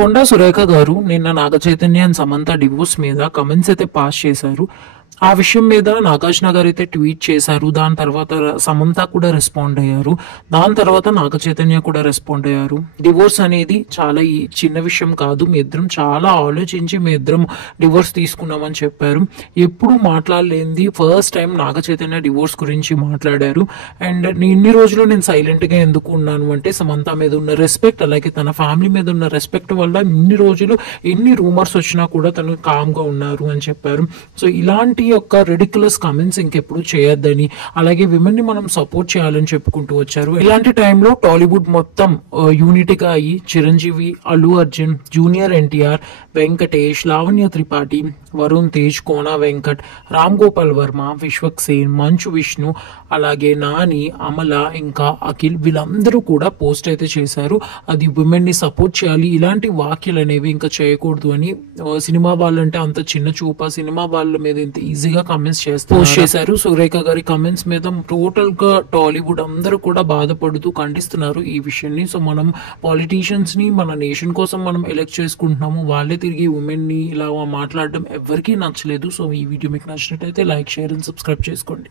కొండా సురేఖ గారు నిన్న Naga Chaitanya and Samantha divorce మీద కమెంట్స్ అయితే పాస్ చేశారు. ఆ విషయం మీద నాగార్జున గారు అయితే ట్వీట్ చేశారు. దాని తర్వాత సమంత కూడా రెస్పాండ్ అయ్యారు. దాని తర్వాత నాగ చైతన్య కూడా రెస్పాండ్ అయ్యారు. డివోర్స్ అనేది చాలా చిన్న విషయం కాదు, మీ ఇద్దరం చాలా ఆలోచించి మీ ఇద్దరం డివోర్స్ తీసుకున్నామని చెప్పారు. ఎప్పుడు మాట్లాడలేంది first time Naga Chaitanya divorce గురించి మాట్లాడారు. అండ్ ఇన్ని రోజులు నేను సైలెంట్ గా ఎందుకు ఉన్నాను అంటే సమంత మీద ఉన్న రెస్పెక్ట్, అలాగే తన ఫ్యామిలీ మీద ఉన్న రెస్పెక్ట్ వల్ల ఇన్ని రోజులు ఎన్ని రూమర్స్ వచ్చినా కూడా తను కామ్ గా ఉన్నారు అని చెప్పారు. సో ఇలాంటి యొక్క రెడిక్యులస్ కమెంట్స్ ఇంకెప్పుడు చేయొద్దని, అలాగే విమెన్ ని మనం సపోర్ట్ చేయాలని చెప్పుకుంటూ వచ్చారు. ఇలాంటి టైంలో టాలీవుడ్ మొత్తం యూనిటీగా అయ్యి చిరంజీవి, అల్లు అర్జున్, జూనియర్ ఎన్టీఆర్, వెంకటేష్, లావణ్య త్రిపాఠి, వరుణ్ తేజ్, కోనా వెంకట్, రామ్ గోపాల్ వర్మ, విశ్వక్ సేన్, మంచు విష్ణు, అలాగే నాని, అమల, ఇంకా అఖిల్ వీళ్ళందరూ కూడా పోస్ట్ అయితే చేశారు. అది విమెన్ ని సపోర్ట్ చేయాలి, ఇలాంటి వ్యాఖ్యలు అనేవి ఇంకా చేయకూడదు అని. సినిమా వాళ్ళంటే అంత చిన్న చూప, సినిమా వాళ్ళ మీద ఇంత ఈజీగా కమెంట్స్ పోస్ట్ చేశారు. సురేఖ గారి కమెంట్స్ మీద టోటల్ గా టాలీవుడ్ అందరూ కూడా బాధపడుతూ ఖండిస్తున్నారు ఈ విషయాన్ని. సో మనం పాలిటీషియన్స్ ని మన నేషన్ కోసం మనం ఎలక్ట్ చేసుకుంటున్నాము, వాళ్ళే తిరిగి ఉమెన్ ని ఇలా మాట్లాడడం ఎవరికీ నచ్చలేదు. సో ఈ వీడియో మీకు నచ్చినట్టయితే లైక్, షేర్ అండ్ సబ్స్క్రైబ్ చేసుకోండి.